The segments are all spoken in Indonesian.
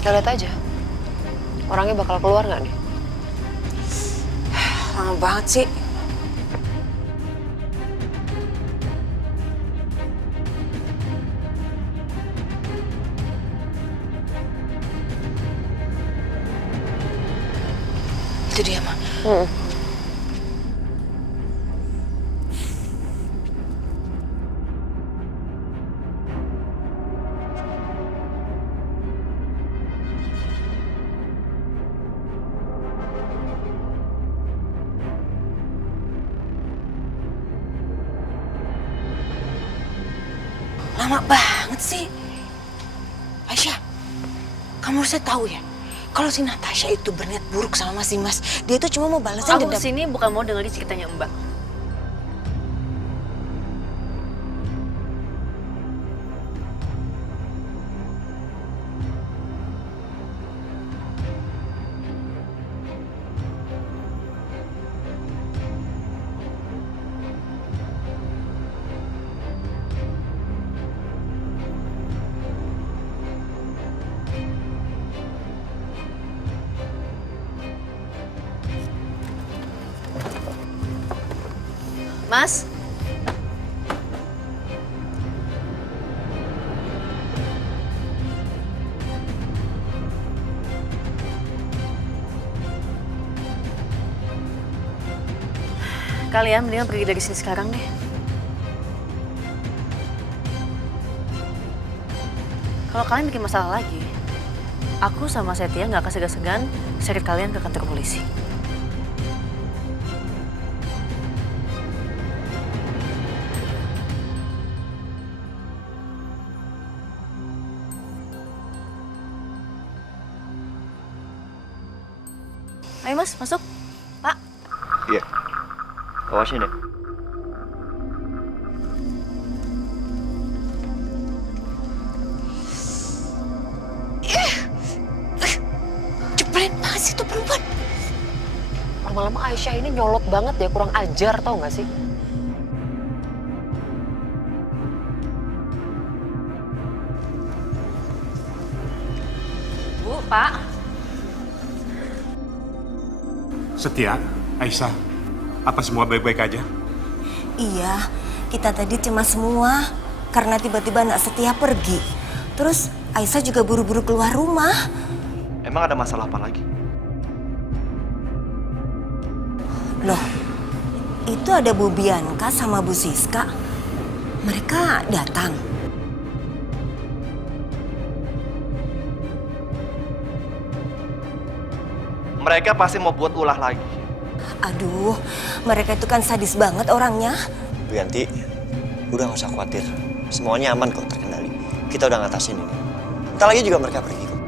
Kita lihat aja. Orangnya bakal keluar nggak nih? Lama banget sih. Itu dia, Ma. Lama banget sih. Aisyah, kamu harusnya tahu ya, kalau si Natasha itu berniat buruk sama si Mas. Dia itu cuma mau balasin Aku dendam. kesini bukan mau dengerin ceritanya Mbak. Mas, kalian mendingan pergi dari sini sekarang deh. Kalau kalian bikin masalah lagi, aku sama Setia nggak akan segan-segan seret kalian ke kantor polisi. Ayo Mas, masuk. Pak. Iya. Awasin ya. Cepelin banget sih tuh perempuan. Lama-lama Aisyah ini nyolot banget ya, kurang ajar tau nggak sih? Bu, Pak. Setia, Aisyah, apa semua baik-baik aja? Iya, kita tadi cemas semua karena tiba-tiba Nak Setia pergi. Terus Aisyah juga buru-buru keluar rumah. Emang ada masalah apa lagi? Loh, itu ada Bu Bianca sama Bu Siska. Mereka datang. Mereka pasti mau buat ulah lagi. Aduh, mereka itu kan sadis banget orangnya. Bu Yanti, udah gak usah khawatir. Semuanya aman kok, terkendali. Kita udah ngatasin ini. Bentar lagi juga mereka pergi kok.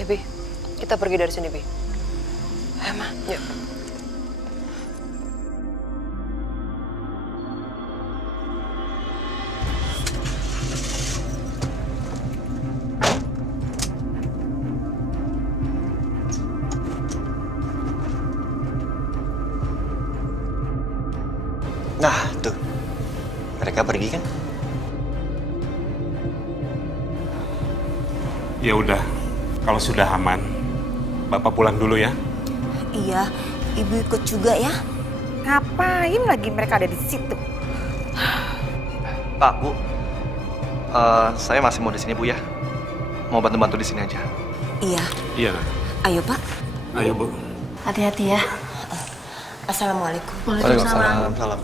Bi, kita pergi dari sini, Bi. Emang? Yuk. Nah, tuh. Mereka pergi kan? Ya udah, kalau sudah aman, Bapak pulang dulu ya. Iya, Ibu ikut juga ya. Ngapain lagi mereka ada di situ? Pak, Bu. Saya masih mau di sini, Bu ya. Mau bantu-bantu di sini aja. Iya, Iya, ayo Pak. ayo Bu. Hati-hati ya. Assalamualaikum. Waalaikumsalam. Salam.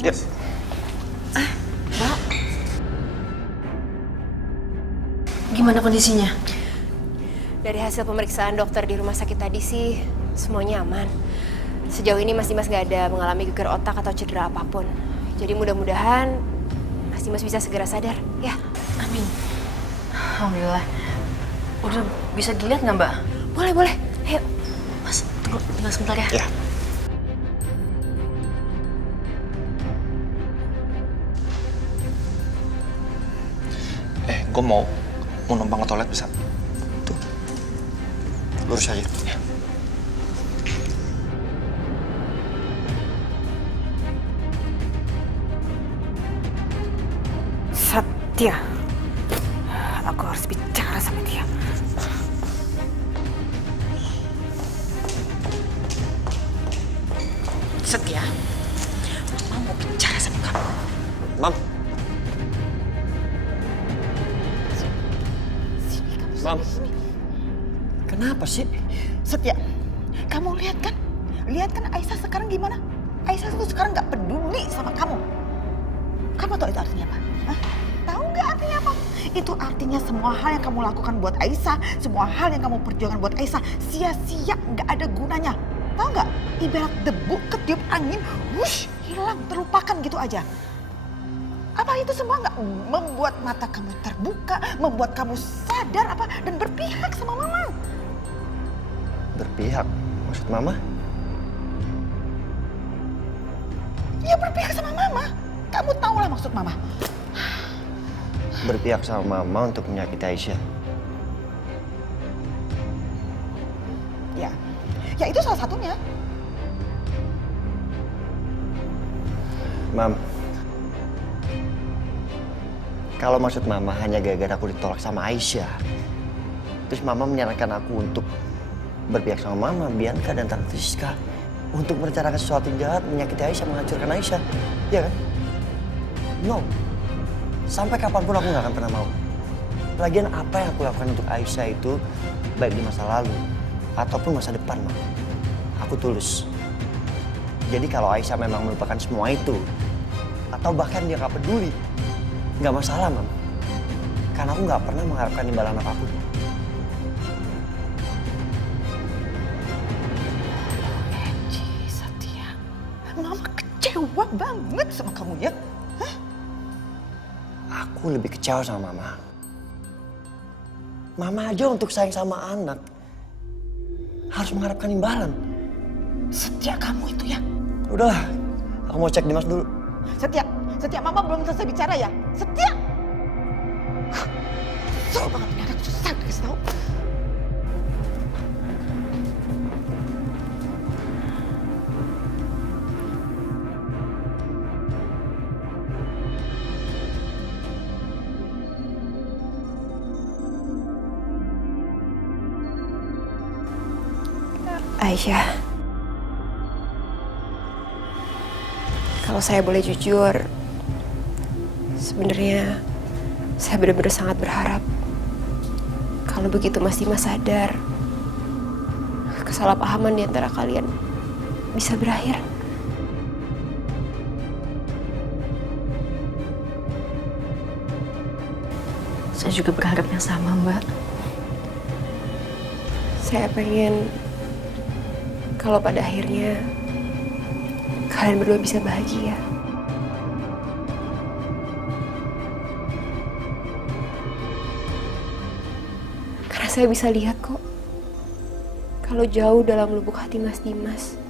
Yuk. Gimana kondisinya? Dari hasil pemeriksaan dokter di rumah sakit tadi sih, semuanya aman. Sejauh ini Mas Dimas nggak ada mengalami gegar otak atau cedera apapun. Jadi mudah-mudahan Mas Dimas bisa segera sadar, ya. Amin. Alhamdulillah. Udah bisa dilihat nggak Mbak? Boleh, boleh. Ayo. Mas, tunggu tinggal sebentar ya. Ya. Gue mau numpang ke toilet bisa? Tuh. Lurus aja. Ya. Setia, aku harus bicara sama dia. Setia, Mama mau bicara sama kamu. Mam. Mam. Kenapa sih? Setia, kamu lihat kan? Lihat kan Aisyah sekarang gimana? Aisyah tuh sekarang nggak peduli sama kamu. Kamu tahu itu artinya apa? Hah? Tahu nggak artinya apa? Itu artinya semua hal yang kamu lakukan buat Aisyah, semua hal yang kamu perjuangkan buat Aisyah, sia-sia, nggak ada gunanya. Tahu nggak? Ibarat debu ketiup angin, wush, hilang, terlupakan gitu aja. Apa itu semua nggak membuat mata kamu terbuka, membuat kamu sadar apa dan berpihak sama Mama? Berpihak? Maksud Mama? Ya berpihak sama Mama. Kamu tahu lah maksud Mama. Berpihak sama Mama untuk menyakiti Aisyah. Ya itu salah satunya. Mam, kalau maksud Mama hanya gara-gara aku ditolak sama Aisyah, terus Mama menyarankan aku untuk berpihak sama Mama, Bianca, dan Tante Siska untuk merencanakan sesuatu yang jahat, menyakiti Aisyah, menghancurkan Aisyah, ya kan? No, sampai kapanpun aku nggak akan pernah mau. Lagian apa yang aku lakukan untuk Aisyah itu baik di masa lalu ataupun masa depan, Mam. Aku tulus. Jadi kalau Aisyah memang melupakan semua itu, atau bahkan dia nggak peduli, nggak masalah, Mam. Karena aku nggak pernah mengharapkan imbalan apapun. Satya, Mama kecewa banget sama kamu ya. Hah? Aku lebih kecewa sama Mama. Mama aja untuk sayang sama anak harus mengharapkan imbalan. Setia kamu itu ya. Udahlah, aku mau cek Dimas dulu. Setia, Mama belum selesai bicara ya. Setia. Susah banget ini anak, susah dikasih tahu. Aisyah, kalau saya boleh jujur, sebenarnya saya benar-benar sangat berharap kalau begitu Mas Dimas sadar, kesalahpahaman di antara kalian bisa berakhir. Saya juga berharap yang sama, Mbak. Saya pengen kalau pada akhirnya kalian berdua bisa bahagia. Karena saya bisa lihat kok, kalau jauh dalam lubuk hati Mas Dimas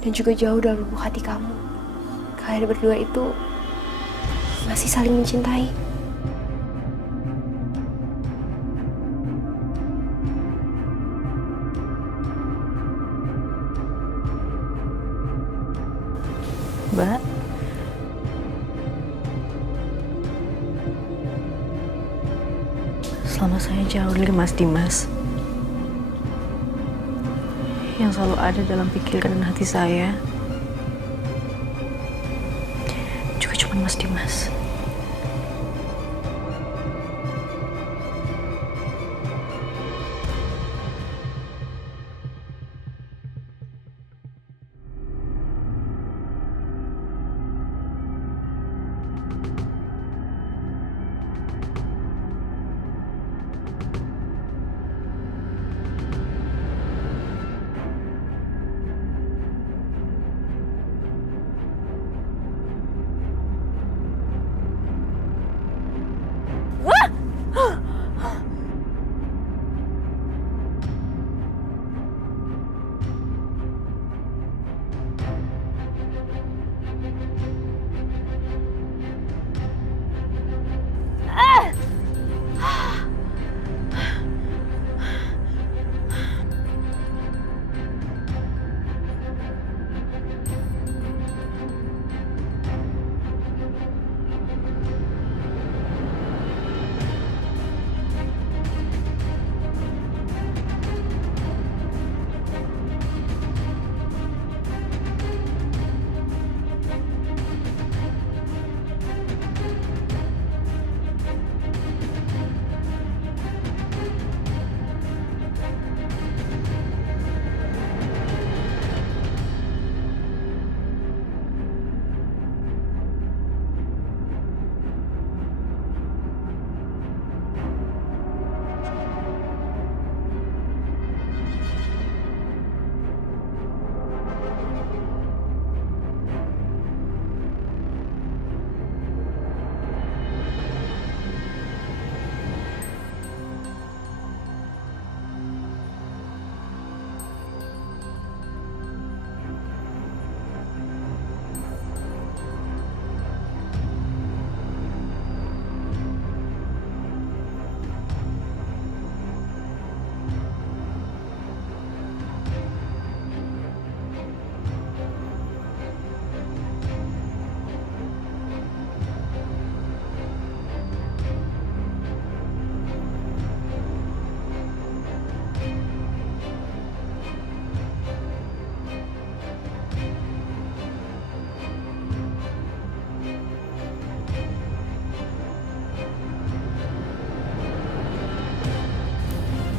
dan juga jauh dalam lubuk hati kamu, kalian berdua itu masih saling mencintai. Mbak, selama saya jauh dari Mas Dimas, yang selalu ada dalam pikiran dan hati saya juga cuma Mas Dimas.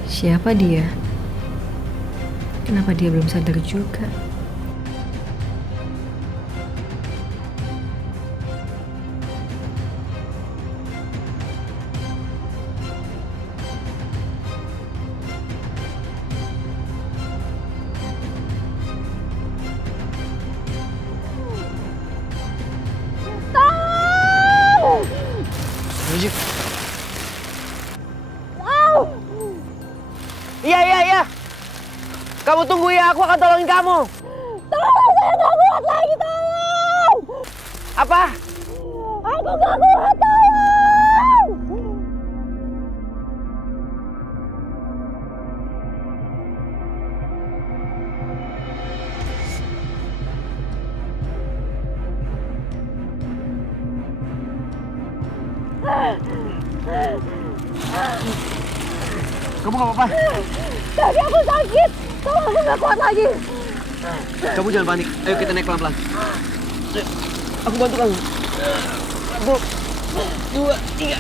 Siapa dia? Kenapa dia belum sadar juga? Iya, iya, iya. Kamu tunggu ya, aku akan tolongin kamu. Tolong, saya gak kuat lagi, tolong. Apa? Aku gak kuat, tolong. Kamu gak apa-apa? Kaki aku sakit. Tolong, aku gak kuat lagi. Kamu jangan panik. Ayo kita naik pelan-pelan. Aku bantu kamu. 1, 2, 3.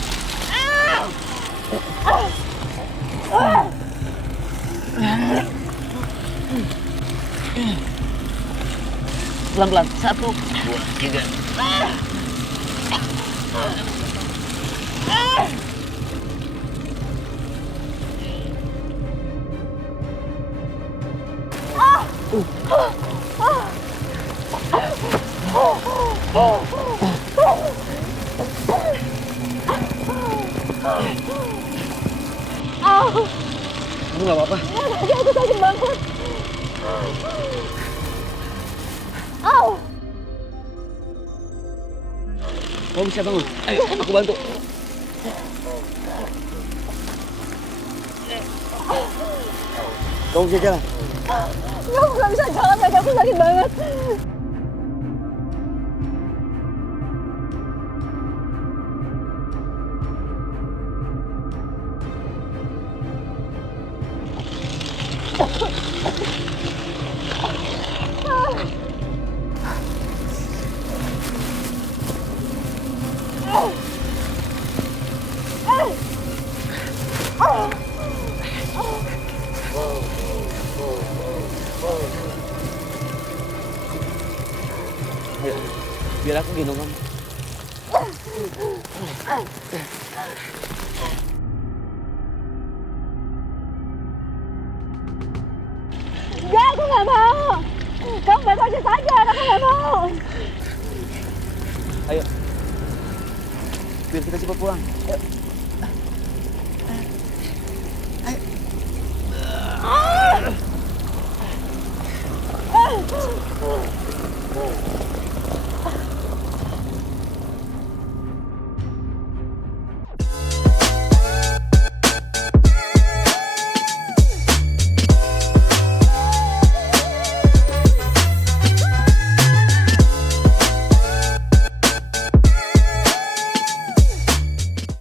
Pelan-pelan. 1, 2, 3. Kamu gak apa-apa? Kaki aku sakit banget. Kamu bisa bangun? Ayo, aku bantu. Kamu bisa jalan? Aku gak bisa jalan, kaki aku sakit banget. Ayo, biar aku gendong kamu. Enggak, aku nggak mau. Kamu baik aja saja, aku nggak mau. Ayo, biar kita cepat pulang. Ayo. Ayo.